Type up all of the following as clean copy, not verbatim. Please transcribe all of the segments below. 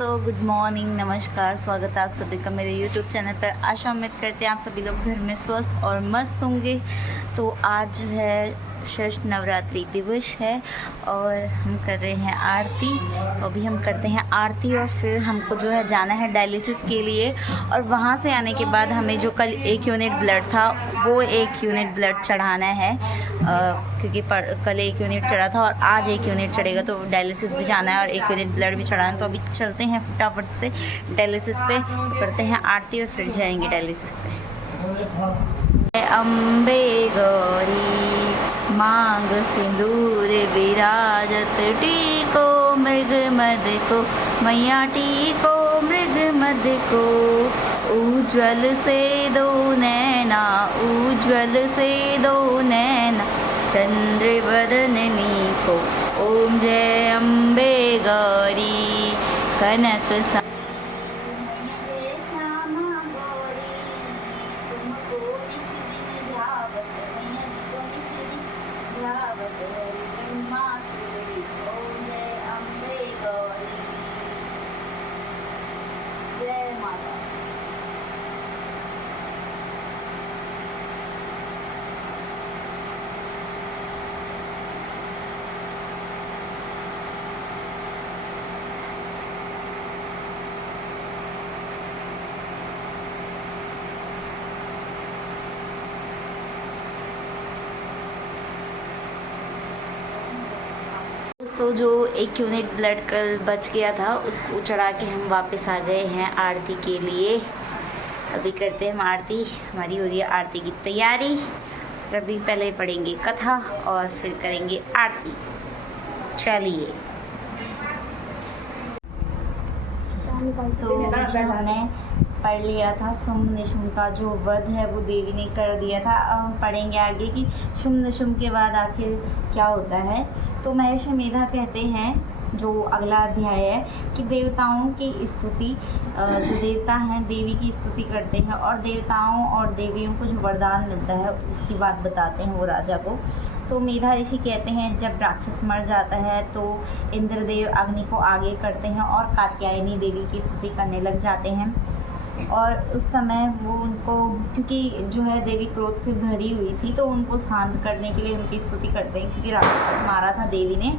दोस्तों, good morning, नमस्कार। स्वागत है आप सभी का मेरे यूट्यूब चैनल पर। आशा उम्मीद करते हैं आप सभी लोग घर में स्वस्थ और मस्त होंगे। तो आज जो है षष्ठ नवरात्रि दिवस है और हम कर रहे हैं आरती। तो अभी हम करते हैं आरती और फिर हमको जो है जाना है डायलिसिस के लिए। और वहाँ से आने के बाद हमें जो कल 1 यूनिट ब्लड था वो 1 यूनिट ब्लड चढ़ाना है, क्योंकि कल 1 यूनिट चढ़ा था और आज 1 यूनिट चढ़ेगा। तो डायलिसिस भी जाना है और 1 यूनिट ब्लड भी चढ़ाना है। तो अभी चलते हैं फटाफट से डायलिसिस पे, करते हैं आरती और फिर जाएंगे डायलिसिस पे। अम्बे गौरी मांग सिंदूर विराजत, टीको मृग मद को मैया, टीको मृग मद को। उज्ज्वल से दो नैना, उज्ज्वल से दो नैना, चंद्र बदननी को। ओम जय अम्बे गौरी कनक जय माता। दोस्तों, जो 1 यूनिट ब्लड कल बच गया था उसको चढ़ा के हम वापस आ गए हैं आरती के लिए। अभी करते हैं हम आरती, हमारी हो रही है आरती की तैयारी। अभी पहले पढ़ेंगे कथा और फिर करेंगे आरती। चलिए। तो जो हमने पढ़ लिया था शुंभ निशुंभ का जो वध है वो देवी ने कर दिया था। अब हम पढ़ेंगे आगे कि शुंभ निशुंभ के बाद आखिर क्या होता है। तो महर्षि मेधा कहते हैं, जो अगला अध्याय है, कि देवताओं की स्तुति, जो देवता हैं देवी की स्तुति करते हैं और देवताओं और देवियों को जो वरदान मिलता है उसकी बात बताते हैं वो राजा को। तो मेधा ऋषि कहते हैं, जब राक्षस मर जाता है तो इंद्रदेव अग्नि को आगे करते हैं और कात्यायनी देवी की स्तुति करने लग जाते हैं। और उस समय वो उनको, क्योंकि जो है देवी क्रोध से भरी हुई थी, तो उनको शांत करने के लिए उनकी स्तुति करते हैं, क्योंकि राक्षस मारा था देवी ने।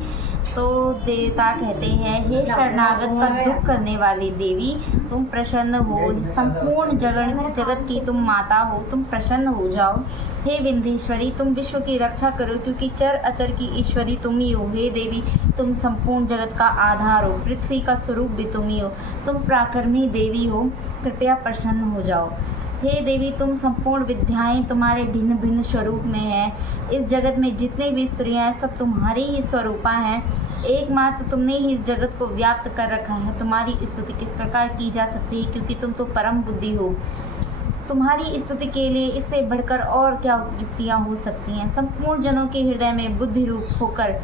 तो देवता कहते हैं, हे शरणागत का दुख करने वाली देवी, तुम प्रसन्न हो। संपूर्ण जगत की तुम माता हो, तुम प्रसन्न हो जाओ। हे विंध्येश्वरी, तुम विश्व की रक्षा करो, क्योंकि चर अचर की ईश्वरी तुम ही हो। हे देवी, तुम संपूर्ण जगत का आधार हो, पृथ्वी का स्वरूप भी तुम ही हो। तुम पराक्रमी देवी हो, कृपया प्रसन्न हो जाओ। हे देवी, तुम संपूर्ण विद्याएं तुम्हारे भिन्न भिन्न स्वरूप में हैं। इस जगत में जितनी भी स्त्रियां हैं सब तुम्हारी ही स्वरूपा हैं। एकमात्र तुमने ही इस जगत को व्याप्त कर रखा है। तुम्हारी स्तुति किस प्रकार की जा सकती है, क्योंकि तुम तो परम बुद्धि हो। तुम्हारी स्तुति के लिए इससे बढ़कर और क्या युक्तियाँ हो सकती हैं। संपूर्ण जनों के हृदय में बुद्धि रूप होकर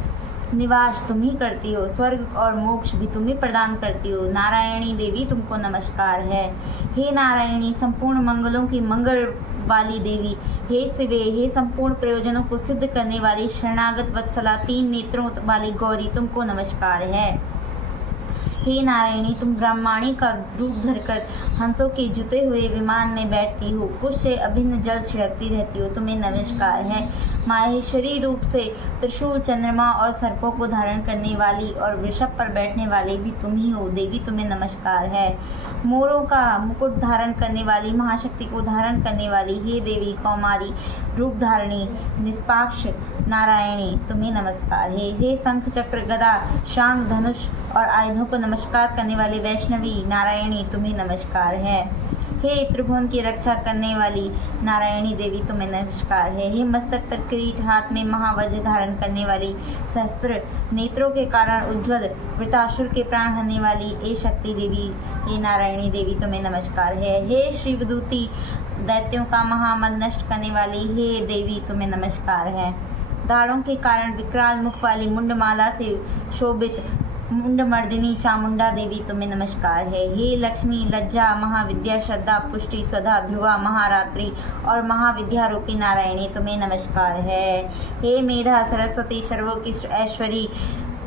निवास तुम ही करती हो। स्वर्ग और मोक्ष भी तुम ही प्रदान करती हो। नारायणी देवी, तुमको नमस्कार है। हे नारायणी, संपूर्ण मंगलों की मंगल वाली देवी, हे शिवे, हे संपूर्ण प्रयोजनों को सिद्ध करने वाली शरणागत वत्सला, 3 नेत्रों वाली गौरी, तुमको नमस्कार है। हे नारायणी, तुम ब्रह्माणी का रूप धरकर हंसों के जुते हुए विमान में बैठती हो। कुश से अभिन्न जल छिड़कती रहती हो, तुम्हें नमस्कार है। माहेश्वरी रूप से त्रिशूल, चंद्रमा और सर्पों को धारण करने वाली और वृषभ पर बैठने वाली भी तुम ही हो। देवी, तुम्हें नमस्कार है। मोरों का मुकुट धारण करने वाली, महाशक्ति को धारण करने वाली, हे देवी कौमारी रूप धारणी निष्पाक्ष नारायणी, तुम्हें नमस्कार है। हे शंख चक्र गदा शांग धनुष और आयुधों को नमस्कार करने वाली वैष्णवी नारायणी, तुम्हें नमस्कार है। हे त्रिभुवन की रक्षा करने वाली नारायणी देवी, तुम्हें नमस्कार है। हे मस्तक पर किरीट, हाथ में महावज्र धारण करने वाली, सहस्त्र नेत्रों के कारण उज्ज्वल वृतासुर के प्राण हरने वाली ए शक्ति देवी, हे नारायणी देवी, तुम्हें नमस्कार है। हे श्री विदुती, दैत्यों का महामद नष्ट करने वाली, हे देवी, तुम्हें नमस्कार है। दाढ़ों के कारण विकराल मुख वाली, मुंडमाला से शोभित मुंडमर्दिनी चामुंडा देवी, तुम्हें नमस्कार है। हे लक्ष्मी, लज्जा, महाविद्या, श्रद्धा, पुष्टि, स्वधा, ध्रुवा, महारात्रि और महाविद्या रूपी नारायणी, तुम्हें नमस्कार है। हे मेधा, सरस्वती, सर्वोत्कृष्ट ऐश्वरी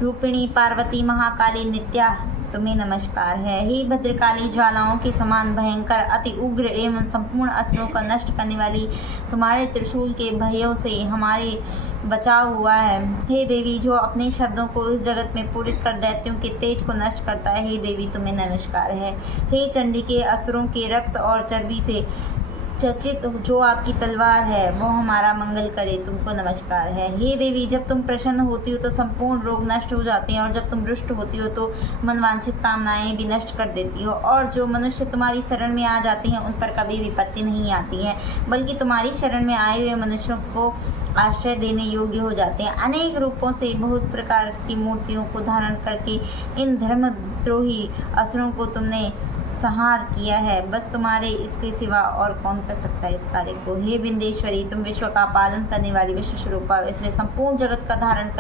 रूपिणी, पार्वती, महाकाली, नित्या, तुम्हें नमस्कार है। हे भद्रकाली, ज्वालाओं के समान भयंकर, अति उग्र एवं संपूर्ण असुरों का नष्ट करने वाली, तुम्हारे त्रिशूल के भयों से हमारे बचाव हुआ है। हे देवी, जो अपने शब्दों को इस जगत में पूरित कर दैत्यों के तेज को नष्ट करता है, हे देवी तुम्हें नमस्कार है। हे चंडी के असुरों के रक्त और चर्बी से चर्चित जो आपकी तलवार है वो हमारा मंगल करे, तुमको नमस्कार है। हे देवी, जब तुम प्रसन्न होती हो तो संपूर्ण रोग नष्ट हो जाते हैं, और जब तुम रुष्ट होती हो तो मनवांछित कामनाएं भी नष्ट कर देती हो, और जो मनुष्य तुम्हारी शरण में आ जाते हैं उन पर कभी विपत्ति नहीं आती है, बल्कि तुम्हारी शरण में आए हुए मनुष्यों को आश्रय देने योग्य हो जाते हैं। अनेक रूपों से बहुत प्रकार की मूर्तियों को धारण करके इन धर्मद्रोही असुरों को तुमने संहार किया है। बस तुम्हारे इसके सिवा और कौन कर सकता है इस कार्य को। हे विंदेश्वरी, तुम विश्व का पालन करने वाली विश्व स्वरूपा हो, इसलिए संपूर्ण जगत का धारण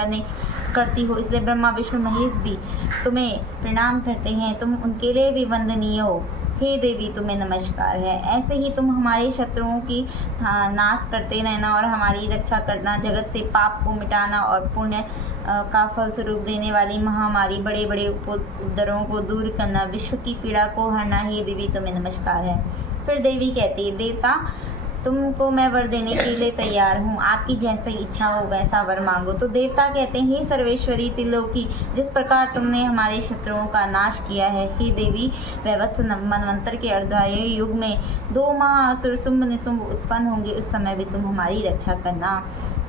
करती हो, इसलिए ब्रह्मा विष्णु महेश भी तुम्हें प्रणाम करते हैं, तुम उनके लिए भी वंदनीय हो। हे देवी तुम्हें नमस्कार है। ऐसे ही तुम हमारे शत्रुओं की नाश करते रहना और हमारी रक्षा करना, जगत से पाप को मिटाना और पुण्य का फल स्वरूप देने वाली महामारी, बड़े बड़े उपद्रवों को दूर करना, विश्व की पीड़ा को हरना, हे देवी तुम्हें नमस्कार है। फिर देवी कहती है, देवता तुमको मैं वर देने के लिए तैयार हूँ, आपकी जैसी इच्छा हो वैसा वर मांगो। तो देवता कहते हैं, हे सर्वेश्वरी त्रिलोकी, जिस प्रकार तुमने हमारे शत्रुओं का नाश किया है, हे देवी वैवत्स मनवंतर के अर्धायु युग में 2 महाअसुर शुंभ निशुंभ उत्पन्न होंगे, उस समय भी तुम हमारी रक्षा करना।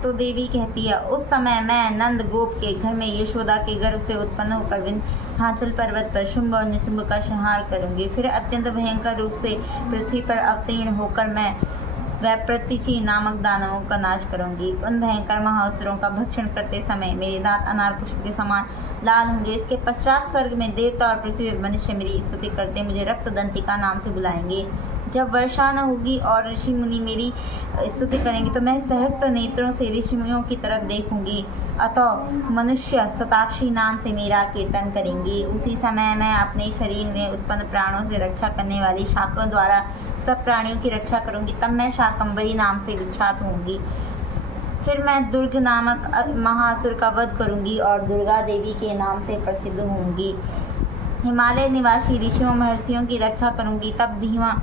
तो देवी कहती है, उस समय मैं नंद गोप के घर में यशोदा के गर्भ से उत्पन्न होकर विंध्याचल पर्वत पर शुंभ और निशुंभ का संहार करूंगी। फिर अत्यंत भयंकर रूप से पृथ्वी पर अवतीर्ण होकर मैं वैप्रतिची नामक दानवों का नाश करूंगी। उन भयंकर महाअसुरों का भक्षण करते समय मेरे दांत अनार पुष्प के समान लाल होंगे। इसके पश्चात स्वर्ग में देवता और पृथ्वी पर मनुष्य मेरी स्तुति करते मुझे रक्त दंतिका नाम से बुलाएंगे। जब वर्षा न होगी और ऋषि मुनि मेरी स्तुति करेंगे तो मैं सहस्त्र नेत्रों से ऋषियों की तरफ देखूंगी, अतः मनुष्य शताक्षी नाम से मेरा कीर्तन करेंगे। उसी समय मैं अपने शरीर में उत्पन्न प्राणों से रक्षा करने वाली शाखों द्वारा सब प्राणियों की रक्षा करूंगी, तब मैं शाकंभरी नाम से विख्यात होंगी। फिर मैं दुर्ग नामक महाअसुर का वध करूंगी और दुर्गा देवी के नाम से प्रसिद्ध होंगी। हिमालय निवासी ऋषियों महर्षियों की रक्षा करूंगी, तब भीमा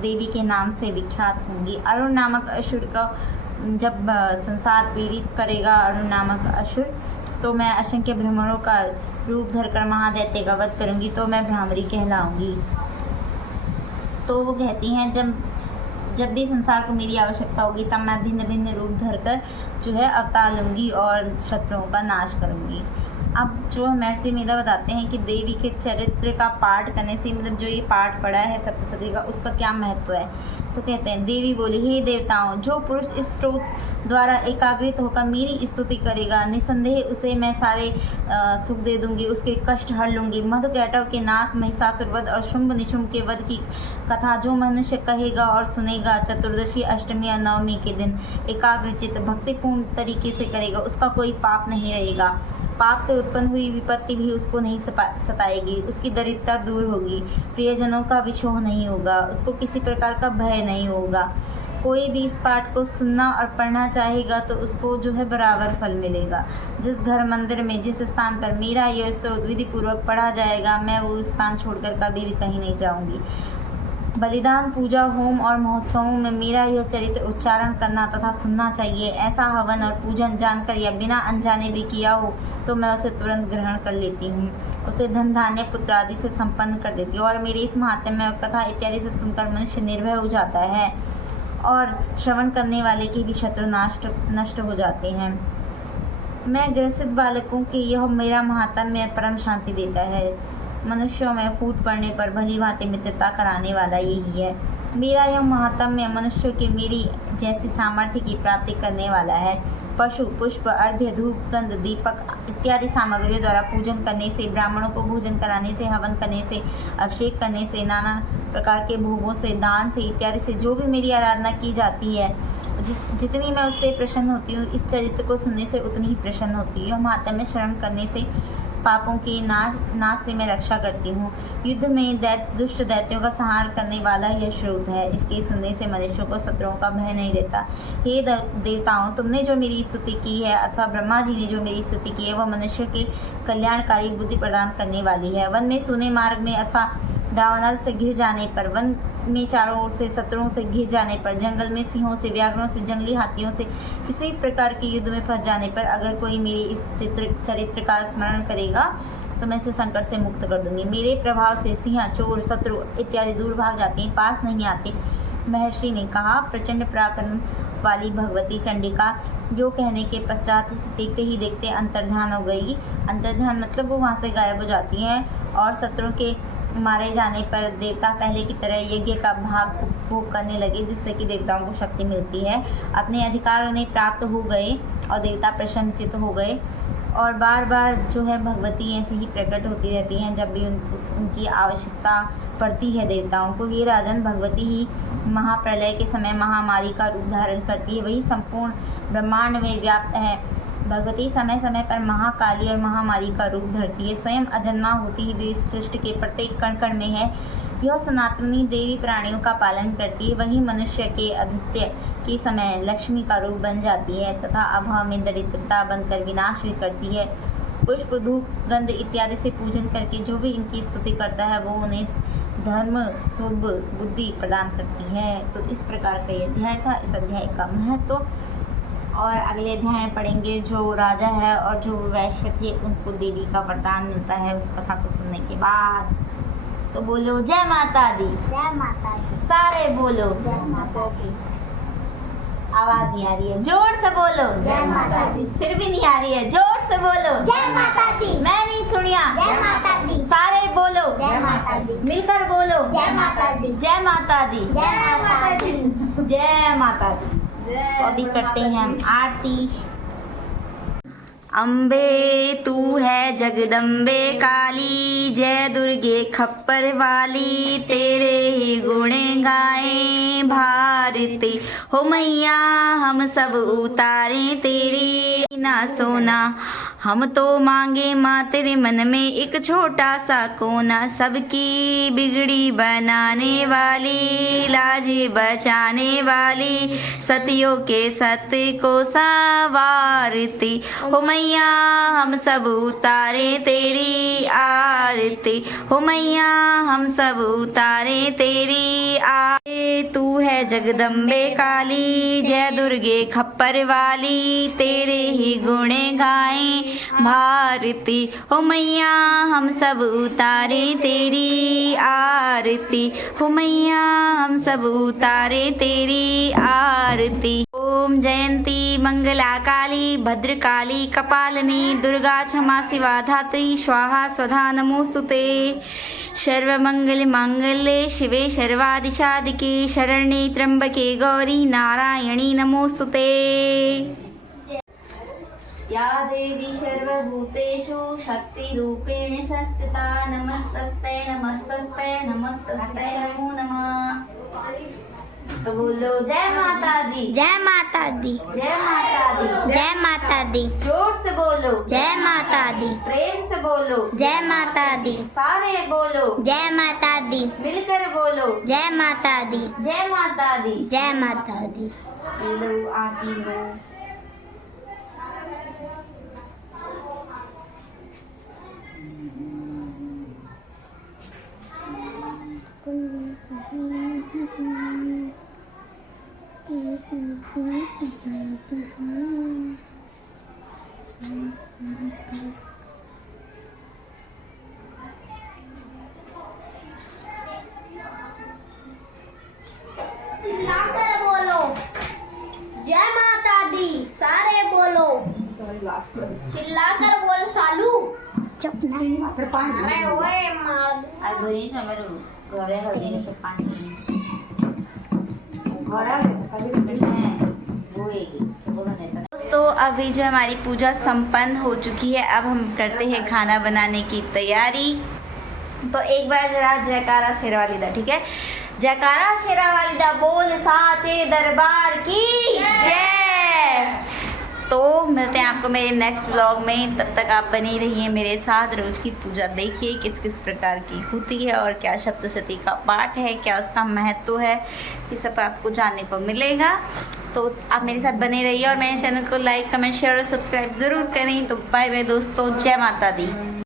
देवी के नाम से विख्यात होंगी। अरुण नामक असुर का जब संसार पीड़ित करेगा, अरुण नामक असुर, तो मैं असंख्य ब्राह्मणों का रूप धरकर महादैत्य का वध करूंगी, तो मैं भ्रामरी कहलाऊंगी। तो वो कहती हैं, जब भी संसार को मेरी आवश्यकता होगी तब मैं भिन्न भिन्न रूप धरकर जो है अवतार लूँगी और शत्रुओं का नाश करूँगी। अब जो महर्षि मेधा बताते हैं कि देवी के चरित्र का पाठ करने से, मतलब जो ये पाठ पढ़ा है सप्तशती का, उसका क्या महत्व है। तो कहते हैं, देवी बोली, हे देवताओं, जो पुरुष इस स्तोत्र द्वारा एकाग्रित होकर मेरी स्तुति करेगा, निसंदेह उसे मैं सारे सुख दे दूंगी, उसके कष्ट हर लूंगी। मधुकैटव के नाश, महिषासुर वध और शुंभ निशुंभ के वध की कथा जो मनुष्य कहेगा और सुनेगा चतुर्दशी, अष्टमी और नवमी के दिन एकाग्रचित भक्तिपूर्ण तरीके से करेगा, उसका कोई पाप नहीं रहेगा। पाप से उत्पन्न हुई विपत्ति भी उसको नहीं सताएगी, उसकी दरिद्रता दूर होगी, प्रियजनों का विछोह नहीं होगा, उसको किसी प्रकार का भय नहीं होगा। कोई भी इस पाठ को सुनना और पढ़ना चाहेगा तो उसको जो है बराबर फल मिलेगा। जिस घर मंदिर में, जिस स्थान पर मेरा यह स्तोत्र विधि पूर्वक पढ़ा जाएगा, मैं वो स्थान छोड़कर कभी भी कहीं नहीं जाऊंगी। बलिदान, पूजा, होम और महोत्सवों में मेरा यह चरित्र उच्चारण करना तथा सुनना चाहिए। ऐसा हवन और पूजन जानकर या बिना अनजाने भी किया हो तो मैं उसे तुरंत ग्रहण कर लेती हूँ, उसे धन धान्य पुत्र आदि से संपन्न कर देती हूँ, और मेरे इस महात्म्य और कथा इत्यादि से सुनकर मनुष्य निर्भय हो जाता है और श्रवण करने वाले के भी शत्रु नष्ट हो जाते हैं। मैं ग्रसित बालकों के यह मेरा महात्म्य परम शांति देता है। मनुष्यों में फूट पड़ने पर भली भांति मित्रता कराने वाला यही है। मेरा यह महात्म्य मनुष्यों के मेरी जैसी सामर्थ्य की प्राप्ति करने वाला है। पशु, पुष्प, अर्घ्य, धूप, गंध, दीपक इत्यादि सामग्रियों द्वारा पूजन करने से, ब्राह्मणों को भोजन कराने से, हवन करने से, अभिषेक करने से, नाना प्रकार के भोगों से, दान से इत्यादि से जो भी मेरी आराधना की जाती है, जितनी मैं उससे प्रसन्न होती हूँ, इस चरित्र को सुनने से उतनी ही प्रसन्न होती है। महात्म्य श्रवण करने से पापों के नाश से मैं रक्षा करती हूँ। युद्ध में दुष्ट दैत्यों का संहार करने वाला यह श्रोत है। इसके सुनने से मनुष्यों को शत्रुओं का भय नहीं रहता। हे देवताओं, तुमने जो मेरी स्तुति की है अथवा ब्रह्मा जी ने जो मेरी स्तुति की है वह मनुष्य के कल्याणकारी बुद्धि प्रदान करने वाली है। वन में सूने मार्ग में अथवा दावानल से घिर जाने पर, वन में चारों ओर से शत्रुओं से घिर जाने पर, जंगल में सिंहों से, व्याघ्रों से, जंगली हाथियों से, किसी प्रकार के युद्ध में फंस जाने पर अगर कोई मेरी इस चरित्र का स्मरण करेगा तो मैं इसे संकट से मुक्त कर दूंगी। मेरे प्रभाव से सिंह, चोर, शत्रु इत्यादि दूर भाग जाते हैं, पास नहीं आते। महर्षि ने कहा। प्रचंड पराक्रम वाली भगवती चंडिका जो कहने के पश्चात देखते ही देखते अंतर्ध्यान हो गई। अंतर्ध्यान मतलब वो वहाँ से गायब हो जाती हैं और शत्रु के मारे जाने पर देवता पहले की तरह यज्ञ का भाग उपभोग करने लगे, जिससे कि देवताओं को शक्ति मिलती है। अपने अधिकार उन्हें प्राप्त हो गए और देवता प्रसन्नचित्त हो गए। और बार बार जो है भगवती ऐसे ही प्रकट होती रहती हैं जब भी उनकी आवश्यकता पड़ती है देवताओं को। ये राजन, भगवती ही महाप्रलय के समय महामारी का रूप धारण करती है। वही संपूर्ण ब्रह्मांड में व्याप्त है। भगवती समय समय पर महाकाली और महामारी का रूप धरती है। स्वयं अजन्मा होती ही वे सृष्टि के प्रत्येक कण कण में है। यह सनातनी देवी प्राणियों का पालन करती है। वही मनुष्य के आदित्य के समय लक्ष्मी का रूप बन जाती है तथा अभाव में दरिद्रता बनकर विनाश भी करती है। पुष्प, धूप, गंध इत्यादि से पूजन करके जो भी इनकी स्तुति करता है वो उन्हें धर्म, शुभ बुद्धि प्रदान करती है। तो इस प्रकार का यह अध्याय था। इस अध्याय का महत्व और अगले अध्याय पढ़ेंगे। जो राजा है और जो वैश्य थे उनको देवी का वरदान मिलता है उस कथा को सुनने के बाद। तो बोलो जय माता दी। जय माता दी। सारे बोलो जय माता दी। आवाज नहीं आ रही है, जोर से बोलो जय माता दी। फिर भी नहीं आ रही है, जोर से बोलो जय माता दी। मैं नहीं सुनिया। जय माता दी। सारे बोलो जय माता दी। मिलकर बोलो जय माता दी। जय माता दी। जय माता दी। जय माता दी। तो अभी करते हैं हम आरती। अम्बे तू है जगदम्बे काली, जय दुर्गे खप्पर वाली, तेरे ही गुण गाए भारती। हो मैया हम सब उतारे तेरी ना सोना, हम तो मांगे माँ तेरे मन में एक छोटा सा कोना। सबकी बिगड़ी बनाने वाली, लाज बचाने वाली, सतियों के सत्य को संवारती। हो मैया हम सब उतारे तेरी आरती। हो मैया हम सब उतारे तेरी आरती। तू है जगदम्बे काली, जय दुर्गे खप्पर वाली, तेरे ही गुण गाए भारती। हो मैया हम सब उतारे तेरी आरती। हो मैया हम सब उतारे तेरी आरती। ओम जयंती मंगला काली भद्रकाली कपालिनी, दुर्गा क्षमा शिवा धात्री, स्वाहा स्वधा नमोस्तुते। सर्वमंगल मांगल्ये शिवे सर्वादिशाधिके, शरण्ये त्र्यंबके गौरी नारायणी नमोस्तुते। या देवी सर्वभूतेषु शक्तिरूपेण संस्थिता, नमस्तस्ते नमस्तस्ते नमस्तस्ते नमो नमः। तो बोलो जय माता दी। जय माता दी। जय माता दी। जय माता दी। जोर से बोलो जय माता दी। प्रेम से बोलो जय माता दी। सारे बोलो जय माता दी। मिलकर बोलो जय माता दी। जय माता दी। जय माता दी। ये लो आरती लो। चिल्लाकर बोलो जय माता दी। सारे बोलो चिल्लाकर बोल सालू। चुप नहीं। अरे ओए मार। आज दोई समरो घरे हल्दी से पानी घरा है वो दोस्तों अभी जो हमारी पूजा संपन्न हो चुकी है। अब हम करते हैं खाना बनाने की तैयारी। तो एक बार जरा जयकारा शेरावाली दा, ठीक है? जयकारा शेरावाली दा बोल साचे दरबार की जय। तो मिलते हैं आपको मेरे नेक्स्ट व्लॉग में, तब तक आप बने रहिए मेरे साथ। रोज़ की पूजा देखिए किस किस प्रकार की होती है और क्या सप्तशती का पाठ है, क्या उसका महत्व है, ये सब आपको जानने को मिलेगा। तो आप मेरे साथ बने रहिए और मेरे चैनल को लाइक, कमेंट, शेयर और सब्सक्राइब ज़रूर करें। तो बाय बाय दोस्तों, जय माता दी।